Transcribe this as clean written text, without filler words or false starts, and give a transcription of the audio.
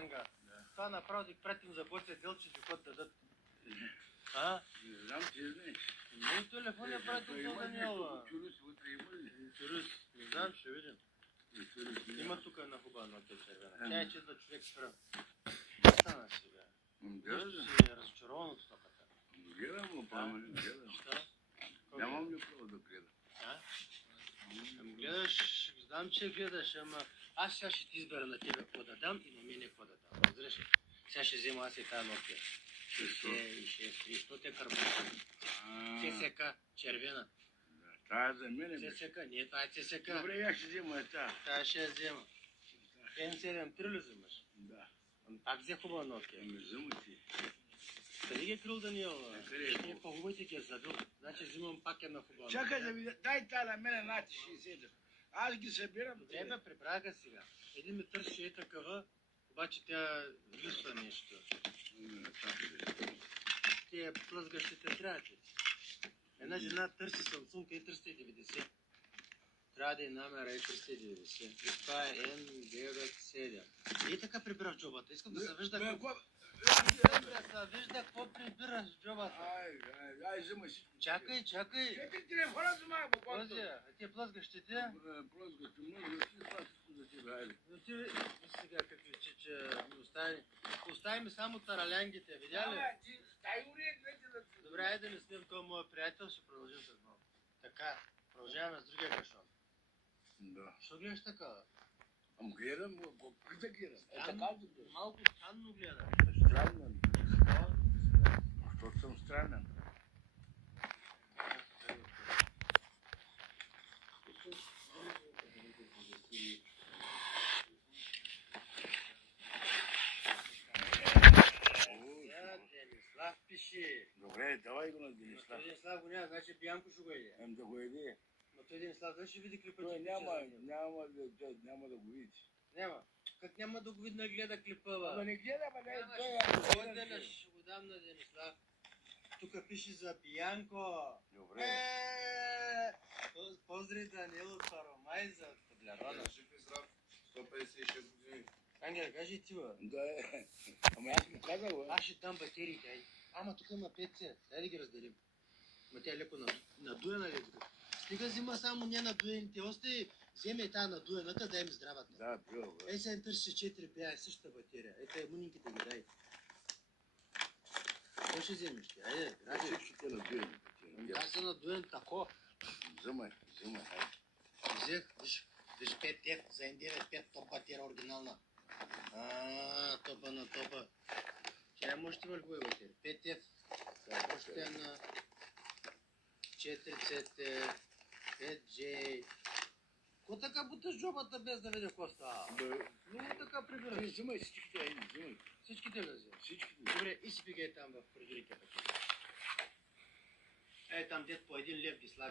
ранга. Това направо да пратим за Боци делче, за който дадат. А? Не знам, ти знаеш. Не, телефон е пратил до Даниела. Тюрус вътре има ли? Тюрус, не знам, ще видим. Има тук една хубава нота червена. Тя е чиста човек спра. Стана сега. Нещо си разочарован от стоката. Гледам, но правилно гледам. Що? Нямам ли право да гледам? Гледаш, знам, че гледаш, ама аз сега ще ти избера на тебе какво да дам и на мене какво да дам. Разбираш ли? Сега ще взема аз и тази Nokia. 600 карбон. ЦСК, червена. Тая за мене. ЦСК, не, това е ЦСК. Добре, я ще взема тази. Тая ще я взема. N7 ли вземаш? Да. Пак взе хубава Nokia. Ами взема ти. Къде ги е крил Даниела? Къде? Не, по-хубавите ги е забил. Значи взимам пак една хубава. Чакай да видя. Дай тази на мене нати 60. Аз ги събирам. Тебе прибрага сега. Един ми търси е такава, обаче тя липсва нещо. Тия плъзгащите трябва ти. Една жена търси Samsung E390. Трябва да е номера E390. И това е N97. И така прибира в джобата. Искам да се вижда какво... Да се вижда какво прибираш в джобата. Ай, взема си. Чакай. Чакай телефона за малко. Плъзи, а тия плъзгащите? Плъзгащите, много това за тебе, айде. Но ти сега как личи, че оставим само таралянгите, видя ли? Добре, айде да не снимам този моя приятел, ще продължим с малко. Така, продължаваме с другия кашон. Да. Що гледаш така? Ам гледам, как да гледам? Малко странно гледам. Странно. Защото съм странен. Денислав пиши. Добре, давай го на Денислав. Денислав го няма, значи Бянко ще го еде. Ем да го еде. Но той Денислав дали ще види клипа? Той няма да го види. Няма. Как няма да го види, гледа клипа, бе? Ама не гледа, ама не той ще го дам на Денислав. Тук пише за Бянко. Добре. Поздрави Даниел от Паромай за въглерода. Жив и здрав, 156 години. Ангел, кажи и ти, бе. Да, ама аз му казах, бе. Аз ще дам батериите, ай. Ама тук има 5 дай да ги разделим. Ма тя е леко надуена ли тук? Стига взима само не надуените, още вземе тази надуената, дай ми здравата. Да, било, бе. Ей сега търси 4 същата батерия. Ето мунинките ги дай. Какво ще вземеш ти? Айде, ради. Всичките надуени. Аз съм надуен тако. Вземай. Взех, виж 5F за N95 топ батерия оригинална. Топа на топа. Тя може да има ли хубава батерия? 5F. Още на 4C, 5J. Ко така буташ джобата без да видя какво става? Много така прибираш. Вземай всичките, айде, вземай. Всичките ли взема? Всичките. Добре, и си пигай там в прозорите. Ей там дет по 1 лев ги слага.